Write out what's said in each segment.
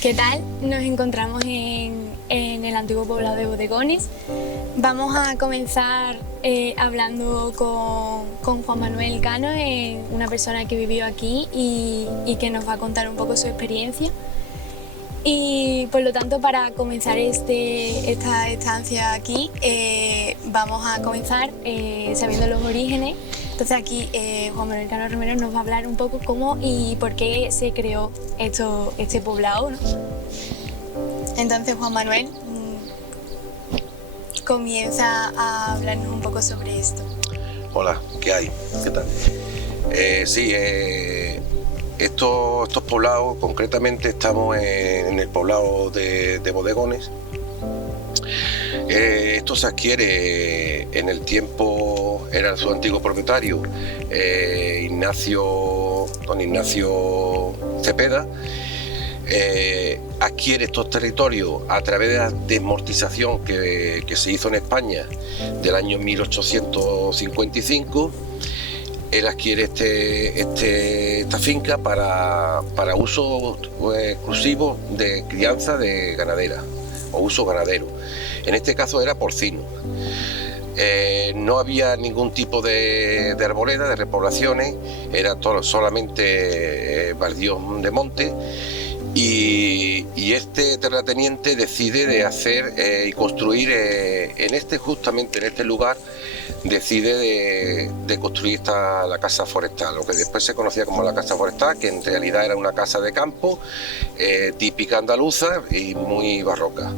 ¿Qué tal? Nos encontramos en el antiguo poblado de Bodegones. Vamos a comenzar hablando con Juan Manuel Cano, una persona que vivió aquí y que nos va a contar un poco su experiencia. Y por lo tanto, para comenzar esta estancia aquí, vamos a comenzar sabiendo los orígenes. Entonces aquí Juan Manuel Cano Romero nos va a hablar un poco cómo y por qué se creó este poblado, ¿no? Entonces Juan Manuel comienza a hablarnos un poco sobre esto. Hola, ¿qué hay? ¿Qué tal? Estos poblados, concretamente estamos en el poblado de Bodegones. Esto se adquiere en el tiempo, era su antiguo propietario, don Ignacio Cepeda. Adquiere estos territorios a través de la desmortización que se hizo en España del año 1855. Él adquiere esta finca para uso exclusivo de crianza de ganadera o uso ganadero. En este caso era porcino. No había ningún tipo de arboleda, de repoblaciones, era solamente baldíos de monte. Y este terrateniente decide de hacer y construir justamente en este lugar, decide de construir la casa forestal, lo que después se conocía como la casa forestal, que en realidad era una casa de campo típica andaluza y muy barroca.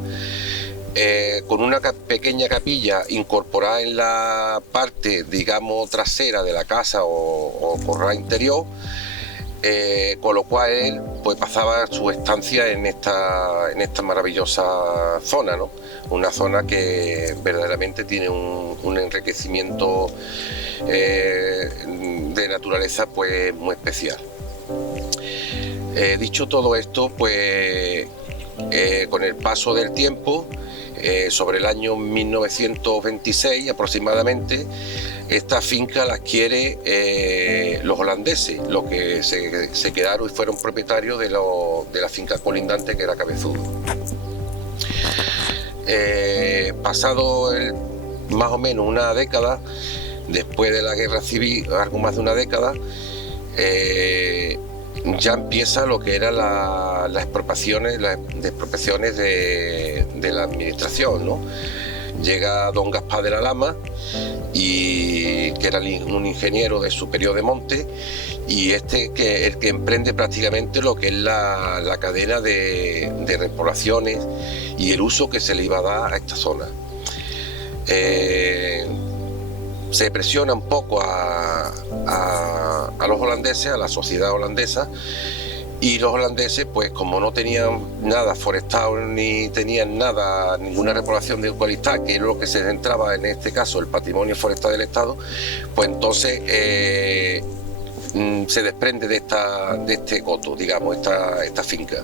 Con una pequeña capilla incorporada en la parte, digamos, trasera de la casa o corral interior. Con lo cual él pues pasaba su estancia en esta maravillosa zona, ¿no? Una zona que verdaderamente tiene un enriquecimiento de naturaleza pues muy especial. Dicho todo esto, pues con el paso del tiempo, sobre el año 1926 aproximadamente, esta finca la adquiere los holandeses, los que se quedaron y fueron propietarios de la finca colindante, que era Cabezudo. Pasado más o menos una década, después de la guerra civil, algo más de una década, ya empieza lo que eran las expropiaciones de la administración, ¿no? Llega don Gaspar de la Lama, que era un ingeniero de Superior de Monte, y el que emprende prácticamente lo que es la cadena de repoblaciones y el uso que se le iba a dar a esta zona. Se presiona un poco a los holandeses, a la sociedad holandesa, y los holandeses, pues como no tenían nada forestal ni tenían ninguna repoblación de eucaliptal, que es lo que se centraba en este caso el patrimonio forestal del Estado, pues entonces se desprende de este coto, digamos, esta finca.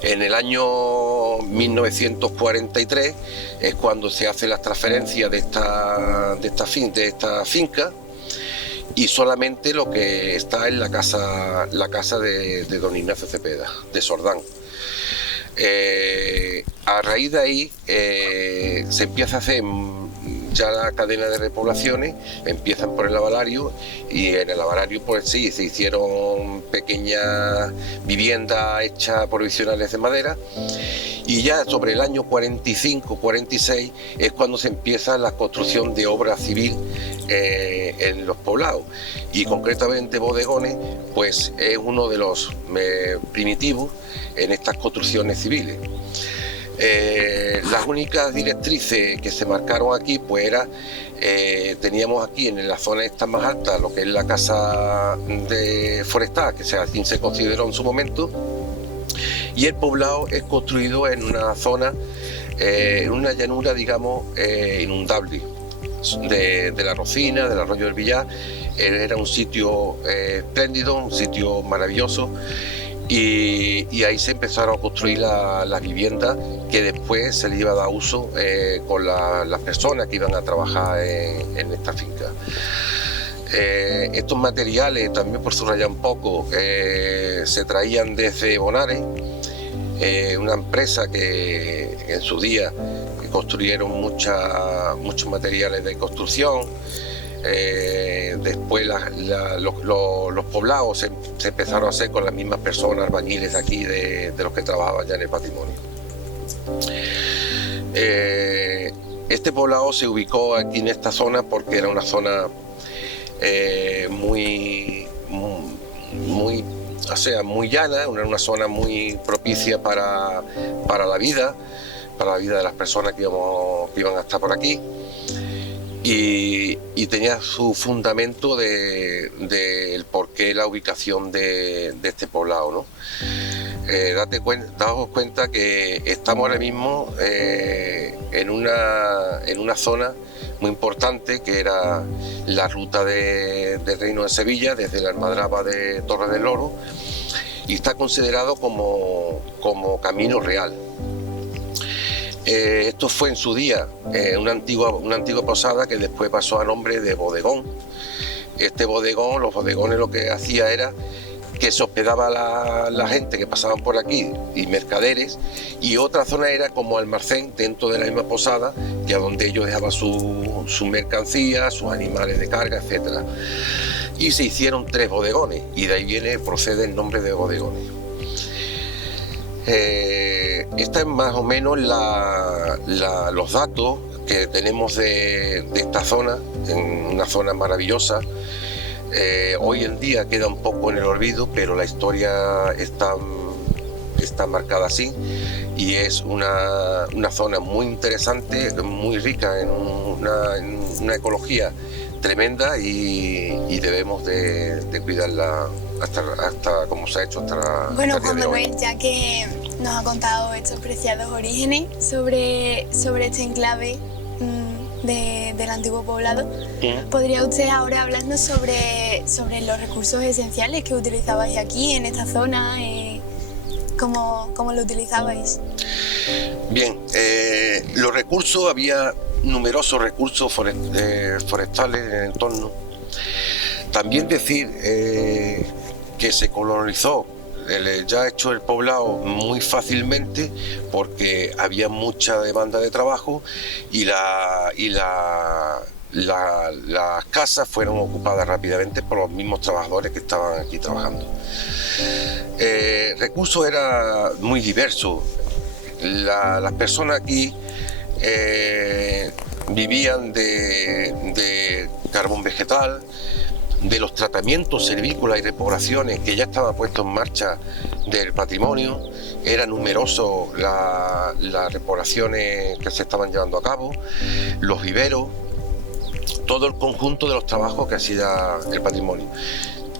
En el año 1943 es cuando se hace la transferencia de esta finca, y solamente lo que está en la casa de don Ignacio Cepeda, de Sordán. A raíz de ahí se empieza a hacer ya la cadena de repoblaciones, empiezan por el Avalario, y en el Avalario pues sí, se hicieron pequeñas viviendas hechas provisionales de madera, y ya sobre el año 45-46 es cuando se empieza la construcción de obra civil en los poblados, y concretamente Bodegones pues es uno de los primitivos en estas construcciones civiles. Las únicas directrices que se marcaron aquí pues teníamos aquí en la zona esta más alta lo que es la casa forestal, que así se consideró en su momento, y el poblado es construido en una zona, en una llanura, digamos, inundable de la Rocina, del arroyo del Villar. Era un sitio espléndido, un sitio maravilloso. Y ahí se empezaron a construir las viviendas que después se les iba a dar uso con las personas que iban a trabajar en esta finca. Estos materiales, también por subrayar un poco, se traían desde Bonares, una empresa que en su día construyeron muchos materiales de construcción. Después los poblados se empezaron a hacer con las mismas personas, albañiles de aquí, de los que trabajaban ya en el patrimonio. Este poblado se ubicó aquí en esta zona porque era una zona muy llana, una zona muy propicia para la vida de las personas que iban a estar por aquí, y tenía su fundamento del porqué la ubicación de este poblado, ¿no? Daos cuenta que estamos ahora mismo en una zona muy importante, que era la ruta del Reino de Sevilla, desde la Almadraba de Torre del Oro, y está considerado como camino real. Esto fue en su día una antigua posada que después pasó a nombre de bodegón. Este bodegón, los bodegones, lo que hacía era que se hospedaba la gente que pasaban por aquí y mercaderes, y otra zona era como almacén dentro de la misma posada, que a donde ellos dejaban su mercancía, sus animales de carga, etc. Y se hicieron 3 bodegones, y de ahí procede el nombre de bodegones. Esta es más o menos los datos que tenemos de esta zona, en una zona maravillosa. Hoy en día queda un poco en el olvido, pero la historia está marcada así, y es una zona muy interesante, muy rica en una ecología tremenda, y debemos de cuidarla hasta como se ha hecho hasta Bueno, el día Juan de hoy. Manuel, ya que nos ha contado estos preciados orígenes sobre este enclave del antiguo poblado, ¿podría usted ahora hablarnos sobre los recursos esenciales que utilizabais aquí en esta zona? ¿Cómo lo utilizabais? Bien, los recursos, había numerosos recursos forestales en el entorno. También decir que se colonizó ya hecho el poblado muy fácilmente, porque había mucha demanda de trabajo, y las casas fueron ocupadas rápidamente por los mismos trabajadores que estaban aquí trabajando. El recurso era muy diverso. Las personas aquí vivían de carbón vegetal, de los tratamientos servícolas y repoblaciones que ya estaban puestos en marcha del patrimonio. Eran numerosos las repoblaciones que se estaban llevando a cabo, los viveros, todo el conjunto de los trabajos que hacía el patrimonio.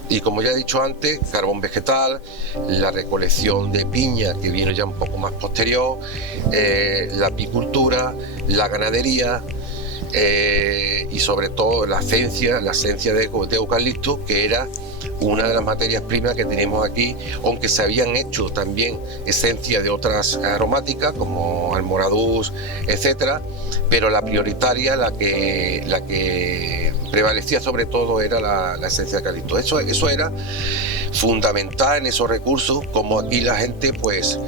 Y como ya he dicho antes, carbón vegetal, la recolección de piña, que vino ya un poco más posterior, la apicultura, la ganadería, y sobre todo la esencia de eucalipto, que era una de las materias primas que tenemos aquí, aunque se habían hecho también esencia de otras aromáticas como almoradús, etcétera, pero la prioritaria, la que prevalecía sobre todo, era la esencia de eucalipto. Eso era fundamental en esos recursos, como aquí la gente pues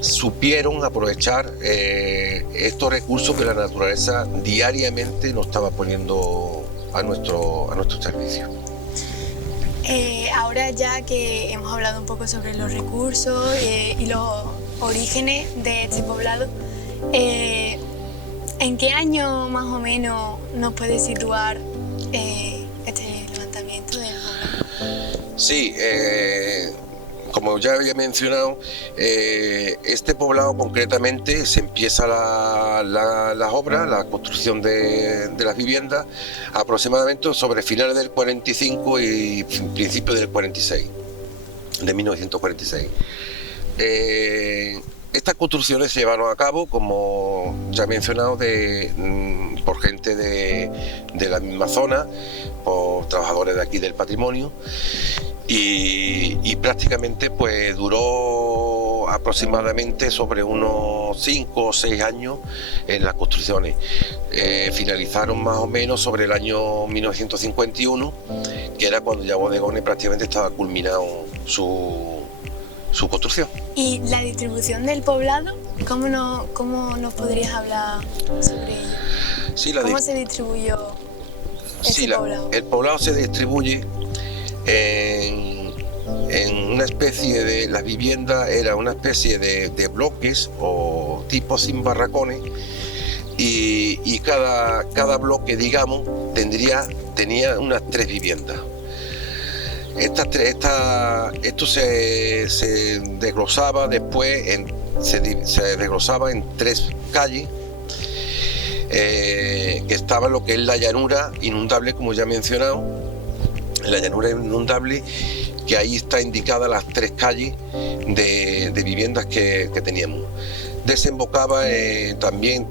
supieron aprovechar estos recursos que la naturaleza diariamente nos estaba poniendo a nuestro servicio. Ahora, ya que hemos hablado un poco sobre los recursos y los orígenes de este poblado, ¿en qué año más o menos nos puede situar este levantamiento del poblado? Sí, como ya había mencionado, este poblado concretamente se empieza las obras, la construcción de las viviendas, aproximadamente sobre finales del 45 y principios del 46, de 1946. Estas construcciones se llevaron a cabo, como ya he mencionado, por gente de la misma zona, por trabajadores de aquí del patrimonio, y prácticamente pues duró aproximadamente sobre unos 5 o 6 años en las construcciones. Finalizaron más o menos sobre el año 1951, que era cuando ya Bodegones prácticamente estaba culminado su construcción. ¿Y la distribución del poblado? ¿Cómo nos podrías hablar sobre ello? Sí, ¿Cómo se distribuyó poblado? El poblado se distribuye en una especie de... La vivienda era una especie de bloques o tipos sin barracones, y cada bloque, digamos, tenía unas 3 viviendas. Esto se desglosaba después, se desglosaba en 3 calles, que estaba lo que es la llanura inundable, como ya he mencionado, la llanura inundable, que ahí está indicada las 3 calles de viviendas que teníamos. Desembocaba también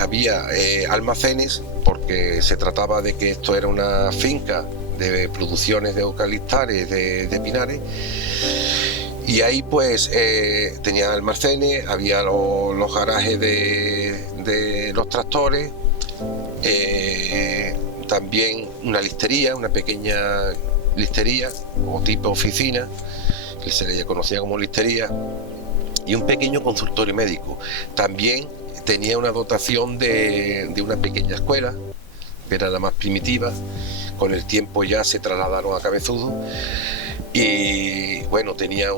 había almacenes, porque se trataba de que esto era una finca de producciones de eucaliptares, de pinares, y ahí pues tenía almacenes, había los garajes de los tractores, también una listería, una pequeña listería o tipo oficina, que se le conocía como listería, y un pequeño consultorio médico. También tenía una dotación de una pequeña escuela, que era la más primitiva. Con el tiempo ya se trasladaron a Cabezudo, y bueno, tenía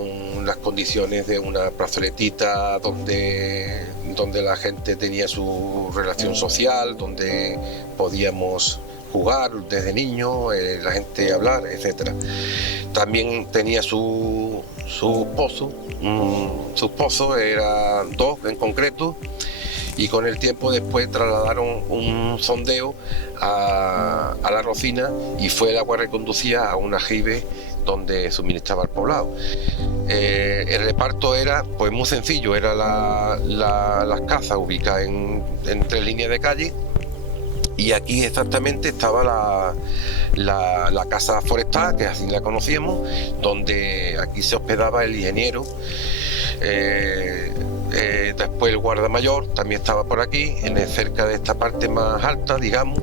las condiciones de una plazoletita donde la gente tenía su relación social, donde podíamos jugar desde niños, la gente hablar, etc. También tenía sus pozos, sus pozos eran 2 en concreto, y con el tiempo después trasladaron un sondeo a la Rocina, y fue el agua reconducida a un aljibe donde suministraba el poblado. El reparto era pues muy sencillo, era las casas ubicadas en 3 líneas de calle, y aquí exactamente estaba la casa forestal, que así la conocíamos, donde aquí se hospedaba el ingeniero. Después el guardamayor también estaba por aquí, cerca de esta parte más alta, digamos,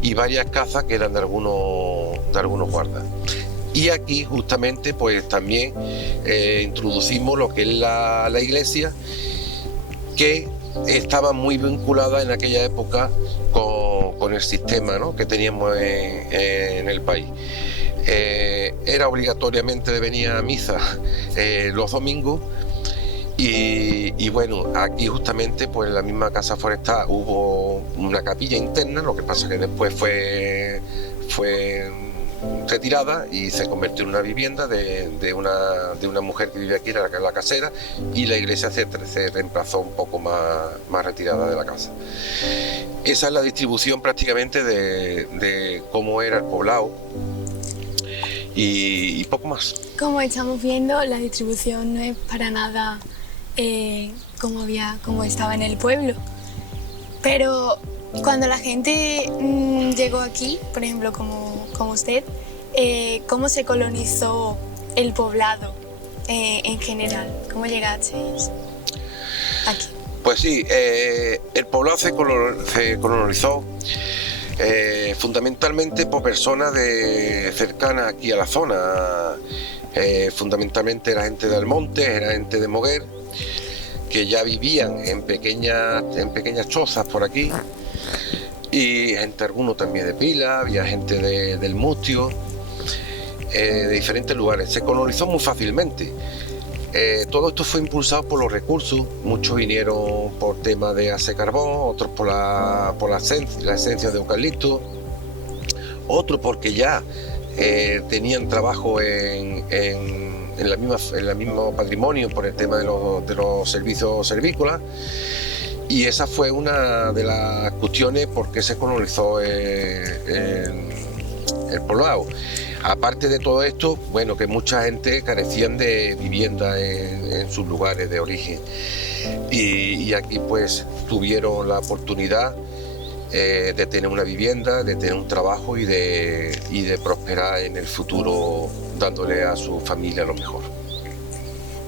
y varias casas que eran de algunos guardas. Y aquí justamente pues también introducimos lo que es la iglesia, que estaba muy vinculada en aquella época con el sistema, ¿no?, que teníamos en el país. Era obligatoriamente de venir a misa los domingos, y bueno, aquí justamente pues en la misma casa forestal hubo una capilla interna, lo que pasa que después fue retirada y se convirtió en una vivienda de una mujer que vive aquí, la casera, y la iglesia se reemplazó un poco más retirada de la casa. Esa es la distribución prácticamente de cómo era el poblado, y poco más. Como estamos viendo, la distribución no es para nada como estaba en el pueblo. Pero cuando la gente llegó aquí, por ejemplo, como usted, ¿cómo se colonizó el poblado en general? ¿Cómo llegasteis aquí? Pues sí, el poblado se colonizó fundamentalmente por personas cercanas aquí a la zona. Fundamentalmente era gente del monte, era gente de Moguer, que ya vivían en pequeñas chozas por aquí, y gente, algunos también de Pila, había gente del Mustio, de diferentes lugares. Se colonizó muy fácilmente. Todo esto fue impulsado por los recursos. Muchos vinieron por tema de hacer carbón, otros por la esencia de eucalipto, otros porque ya tenían trabajo en el mismo patrimonio por el tema de los servicios servícolas, y esa fue una de las cuestiones por qué se colonizó el poblado. Aparte de todo esto, bueno, que mucha gente carecían de vivienda en sus lugares de origen, y aquí pues tuvieron la oportunidad de tener una vivienda, de tener un trabajo y de prosperar en el futuro, dándole a su familia lo mejor.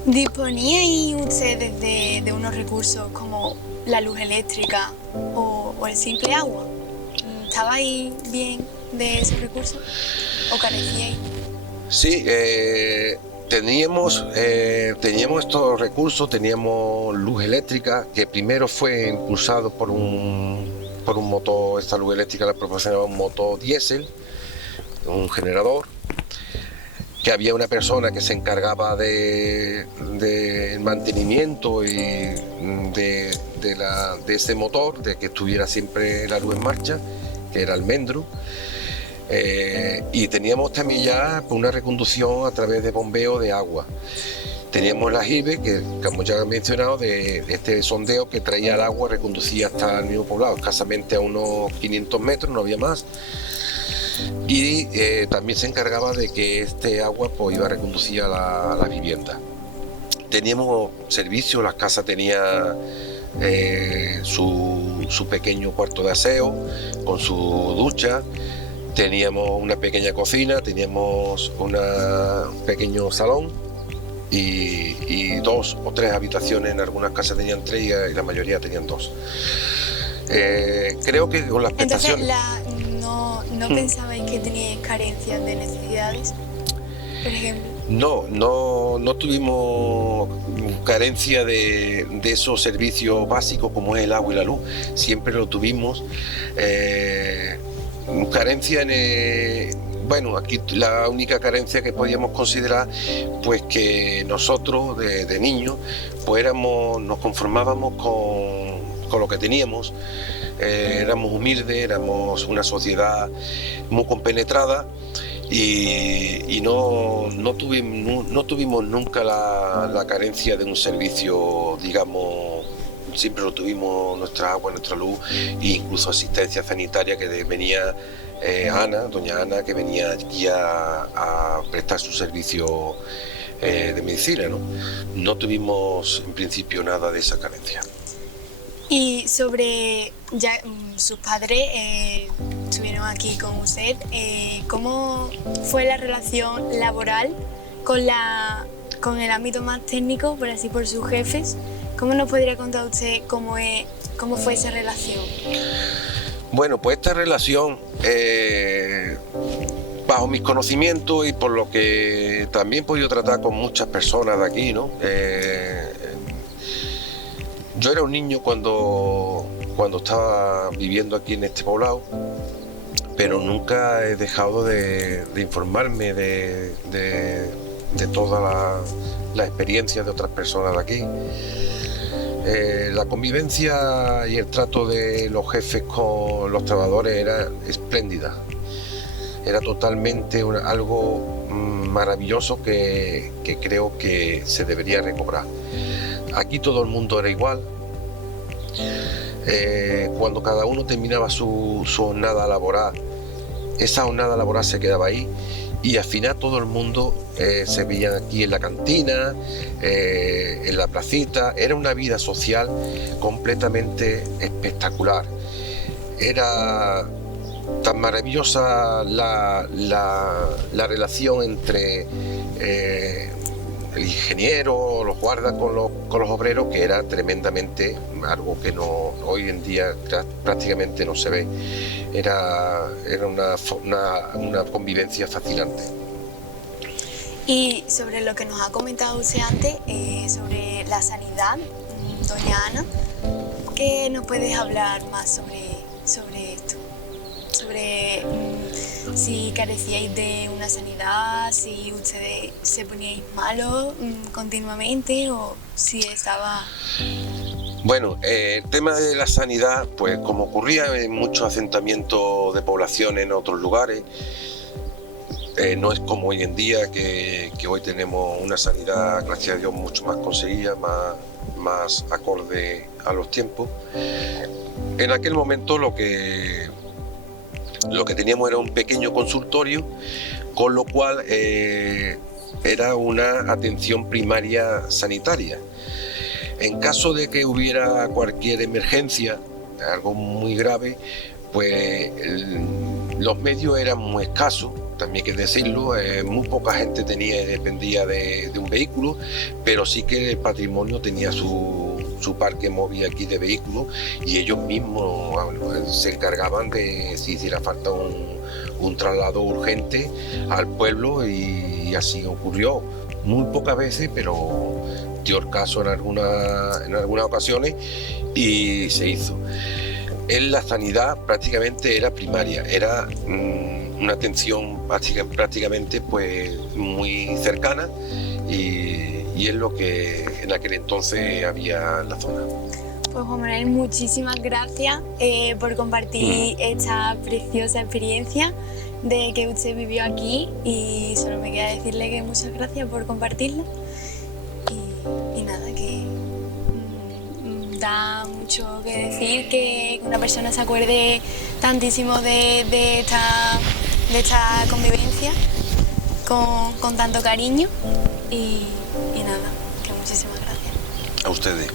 ¿Disponíais ustedes de unos recursos como la luz eléctrica o el simple agua? ¿Estabais bien de esos recursos o carecíais? Sí, teníamos estos recursos, teníamos luz eléctrica, que primero fue impulsado por un motor. Esta luz eléctrica la proporcionaba un motor diésel, un generador, que había una persona que se encargaba del mantenimiento y de ese motor, de que estuviera siempre la luz en marcha, que era almendro. Y teníamos también ya una reconducción a través de bombeo de agua. Teníamos la jibe, que como ya he mencionado, de este sondeo que traía el agua, reconducía hasta el mismo poblado, escasamente a unos 500 metros, no había más. Y también se encargaba de que este agua pues iba a reconducir a la vivienda. Teníamos servicios, las casas tenían su pequeño cuarto de aseo con su ducha, teníamos una pequeña cocina, teníamos un pequeño salón y 2 o 3 habitaciones. En algunas casas tenían 3 y la mayoría tenían 2. Creo que con las prestaciones... Entonces, ¿no pensabais que teníais carencias de necesidades, por ejemplo? No tuvimos carencia de esos servicios básicos como es el agua y la luz. Siempre lo tuvimos. Carencia bueno, aquí la única carencia que podíamos considerar, pues que nosotros de niños pues nos conformábamos con lo que teníamos. Éramos humildes, éramos una sociedad muy compenetrada y no tuvimos nunca la carencia de un servicio, digamos. Siempre lo tuvimos, nuestra agua, nuestra luz e incluso asistencia sanitaria, que venía doña Ana, que venía aquí a prestar su servicio de medicina, ¿no? No tuvimos en principio nada de esa carencia. Y sobre ya sus padres estuvieron aquí con usted, ¿cómo fue la relación laboral con el ámbito más técnico, por sus jefes? ¿Cómo nos podría contar usted cómo fue esa relación? Bueno, pues esta relación, bajo mis conocimientos y por lo que también he podido tratar con muchas personas de aquí, ¿no? Yo era un niño cuando estaba viviendo aquí en este poblado, pero nunca he dejado de informarme de todas las experiencias de otras personas de aquí. La convivencia y el trato de los jefes con los trabajadores era espléndida. Era totalmente algo maravilloso que creo que se debería recobrar. Aquí todo el mundo era igual. Cuando cada uno terminaba su jornada laboral, esa jornada laboral se quedaba ahí y al final todo el mundo se veía aquí en la cantina, en la placita. Era una vida social completamente espectacular. Era tan maravillosa la relación entre el ingeniero, los guardas con los obreros, que era tremendamente algo que hoy en día prácticamente no se ve. Era una convivencia fascinante. Y sobre lo que nos ha comentado usted antes, sobre la sanidad, doña Ana, ¿qué nos puedes hablar más sobre esto? Sobre si carecíais de una sanidad, si ustedes se poníais malos continuamente o si estaba... Bueno, el tema de la sanidad, pues como ocurría en muchos asentamientos de población en otros lugares, no es como hoy en día, que hoy tenemos una sanidad, gracias a Dios, mucho más conseguida, más acorde a los tiempos. En aquel momento lo que teníamos era un pequeño consultorio, con lo cual era una atención primaria sanitaria. En caso de que hubiera cualquier emergencia, algo muy grave, pues los medios eran muy escasos, también hay que decirlo, muy poca gente dependía de un vehículo, pero sí que el patrimonio tenía su parque móvil aquí de vehículos y ellos mismos se encargaban de si hiciera falta un traslado urgente al pueblo y así ocurrió. Muy pocas veces, pero dio el caso en algunas ocasiones y se hizo. En la sanidad prácticamente era primaria, era una atención prácticamente pues muy cercana y es lo que en aquel entonces había en la zona. Pues Juan Manuel, muchísimas gracias por compartir esta preciosa experiencia de que usted vivió aquí y solo me queda decirle que muchas gracias por compartirlo y nada, que da mucho que decir que una persona se acuerde tantísimo de esta convivencia con tanto cariño y nada, que muchísimas gracias. A ustedes.